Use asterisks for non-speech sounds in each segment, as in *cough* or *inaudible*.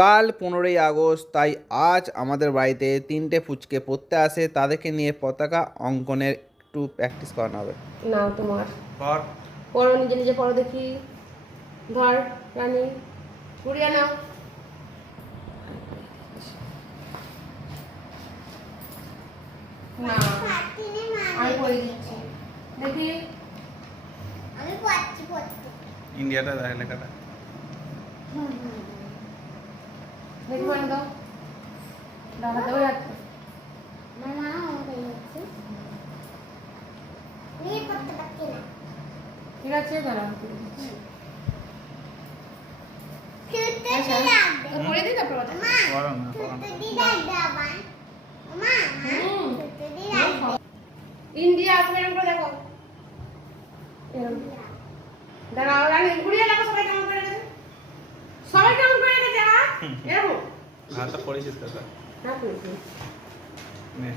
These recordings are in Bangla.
কাল পনেরোই আগস্ট তাই আজ আমাদের বাড়িতে তিনটে ফুচকে পড়তে আসে তাদেরকে নিয়ে পতাকা অঙ্কনের একটু প্র্যাকটিস করানো হবে। নাও তোমার। পড়ো নিজে নিজে পড়ো দেখি। ধর রানী। কুড়িয়ে নাও। না আমি পড়ে দিচ্ছি। দেখি। আমি পড়ছি পড়ছি। ইন্ডিয়াটা লেখাটা। দেখি দাও দাঁড়াতে ওই হাত মামা আমাকে নিয়ে পড়তে পারছি না ঠিক আছে পড়ে দিই তারপর ইন্ডিয়া এরকম করে দেখো এরকম দাঁড়াও রানী ঘুরিয়ে দেখো সবাই কেমন করে রেখেছে সবাই কেমন করে রেখেছে হ্যাঁ এরকম হাতটা পড়েছিস কথা করেছি নে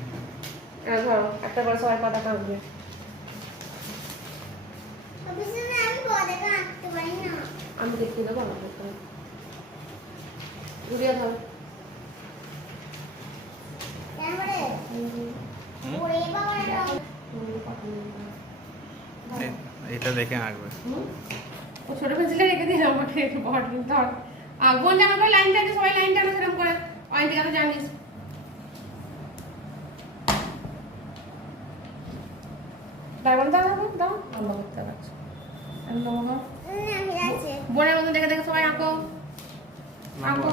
এরা ধরো একটা করে সবাই পাতা আমি দেবো ঘুরিয়ে ধরো। এটা দেখে আঁকবে? ও ছোট পেন্সিলে রেখে দিল আমাকে বড় কিন্তু আর বোন যেমন করে লাইন টানে সবাই লাইন টানে সেরকম করে। পয়েন্ট কেন জানিস। দাও দাও দাও লম্বা করতে পারছি। আমি আছে বোনের মতন দেখে দেখে সবাই আঁকো। আঁকো।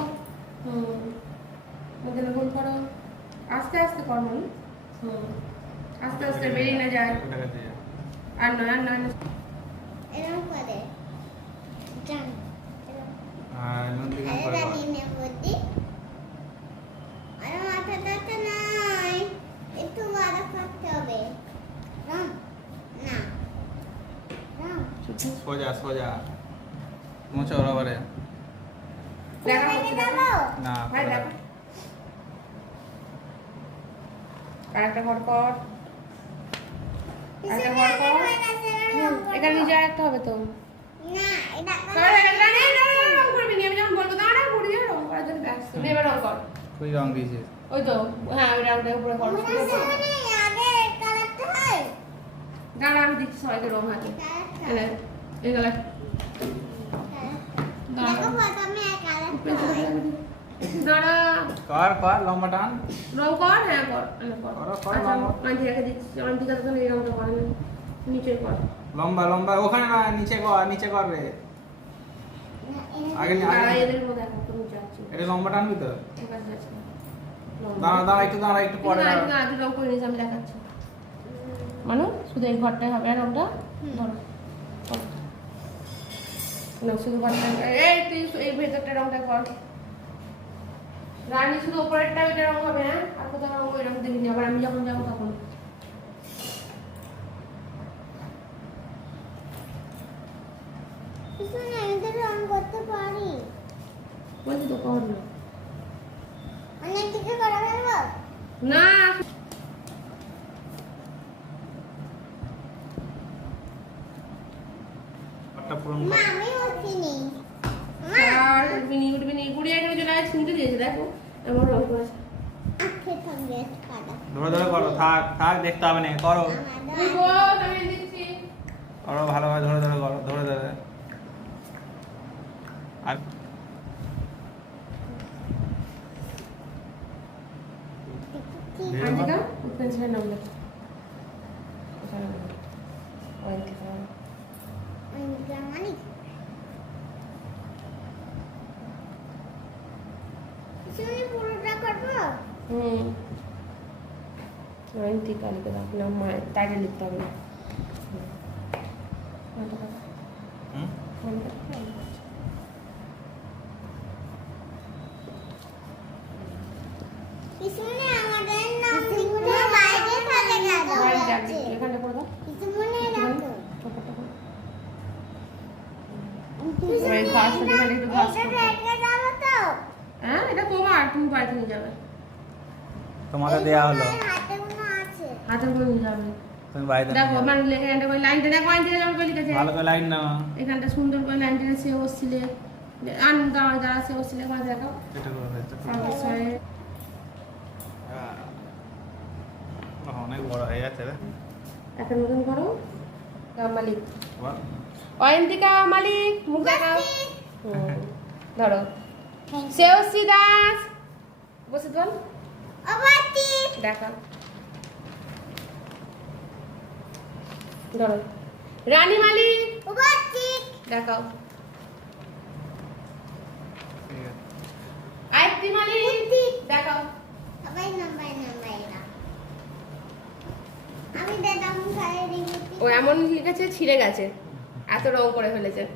হুম। মধ্যে ভুল করো। আস্তে আস্তে কর মনি হুম। আস্তে আস্তে বেরিয়ে না যায়। আর নয় আর নয় না। এরকম করে জান আর নন্দীগ্রাম আরে করে কর। রানী নে বুদ্ধি আরে মাথাটা তো নাই একটু বড় করতে হবে রং না রং সোজা সোজা। মোচা ওরা বারে দেখা কোথায় হচ্ছে যাব না ভাই দেখো আর একটা ঘর কর। আরেকটা ঘর কর। হুম, নিজে আরেকটা হবে তো। না এটা সবাই দেখা যায়, না, না, না, রং করবি না, আমি যখন বলব দাঁড়া ঘুরিয়ে রং করার জন্য ব্যস্ত। এবার রং কর। তুই রং দিয়েছিস। ওই তো হ্যাঁ ওই রংটা উপরে কর। দাঁড়া আমি দিচ্ছি সবাইকে রং হাতে। প্রথমে কালারটা দাঁড়া কর কর লম্বা টান। রং কর হ্যাঁ কর। কর। করো, কর, আচ্ছা কর। দিচ্ছি তো এই রংটা নিচে কর। লম্বা লম্বা ওখানে না নিচে কর নিচে কর রে। আগে দাঁড়া আগে এদের মধ্যে এখন তুমি যাচ্ছি। এটা লম্বা টানবি তো? ঠিক আছে দাঁড়া দাঁড়া একটু দাঁড়া একটু পরে না, দাঁড়া। রং করে আমি দেখাচ্ছি। মানু শুধু এই ঘরটাই হবে। আর রংটা ধরো না শুধু ঘরটা এই তুই এই ভেতরটা রংটা কর। রানী শুধু উপরেরটা ওইটা রং হবে হ্যাঁ? আর কোথাও রং ওই রং দিবি আবার আমি যখন যাব তখন। শুনে আমি তো রং করতে পারি। বলছি তো কর না। অনেক কিছু করে ফেলব না ঘরটা পূরণ মা কর আমি উঠিনি মা আর উঠবি নি উঠবি নি গুড়িয়া এখানে চলে আসছে শুনতে দিয়েছে দেখো এমন রং করেছে আখে সঙ্গে কাটা ধরে ধরে করো থাক থাক দেখতে হবে না করো। ভালোভাবে ধরে ধরে করো ধরে ধরে। আর আন্টি কর। দাও পেন্সিলের নাম লেখো এখানে লেখো। ওই থেকে নাও। আমি জানি শুনে পুরোটা করব হুম জয়ন্তী কালীকে দাও না মায়ের টাইটেল লিখতে হবে না হুম। ফোনটা দাও। হুম? ফোনটা দাও। পিছনে আমাদের নাম লিখতে বাইরে চলে গেল বাইরে যাক দেখি, এখানটা করে দাও পিছনে রাখো ছোটটা করে। পিছনে ওই ঘাসটা যেখানে একটু ঘাস এটা করবে। রেখে যাব তো হ্যাঁ এটা তোমার তুমি বাড়িতে নিয়ে যাবে তোমাকে দেয়া হলো। হাতে কোনো আছে হাতে করে নিয়ে তুমি বাড়িতে দেখো যাও। মানে এখানটা করে লাইনটা দেখো লাইনটা যেমন করে লিখেছে। ভালো করে লাইন নাও। এখানটা সুন্দর করে লাইনটা সে বসছিলে আন দাঁড়া যারা সে বসছিলে ওখানে দেখাও। এটা করে হয়েছে অনেক বড় হয়ে গেছে রে। একটা নতুন করো। মালিক। অয়ন্তিকা মালিক মুখ দেখাও। ধরো। শ্রেয়সী দাস। বসে বল দেখা। ধরো। রানী মালিক! দেখাও। আয়ত্রী মালিক! দেখাও। ও এমন লিখেছে ছিঁড়ে গেছে। এত রং করে ফেলেছে *laughs*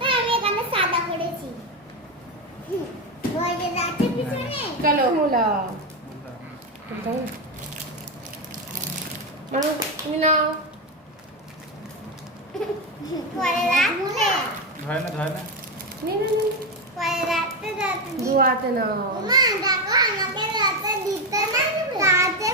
হ্যাঁ আমি এখানে সাদা করেছি বইয়ে যাচ্ছে পিছনে চলো মোলা মানু তুমি নাও ধরে না ধরে না নে, নে। পরে দেখো আমাকে রাতে দিতে না রাতে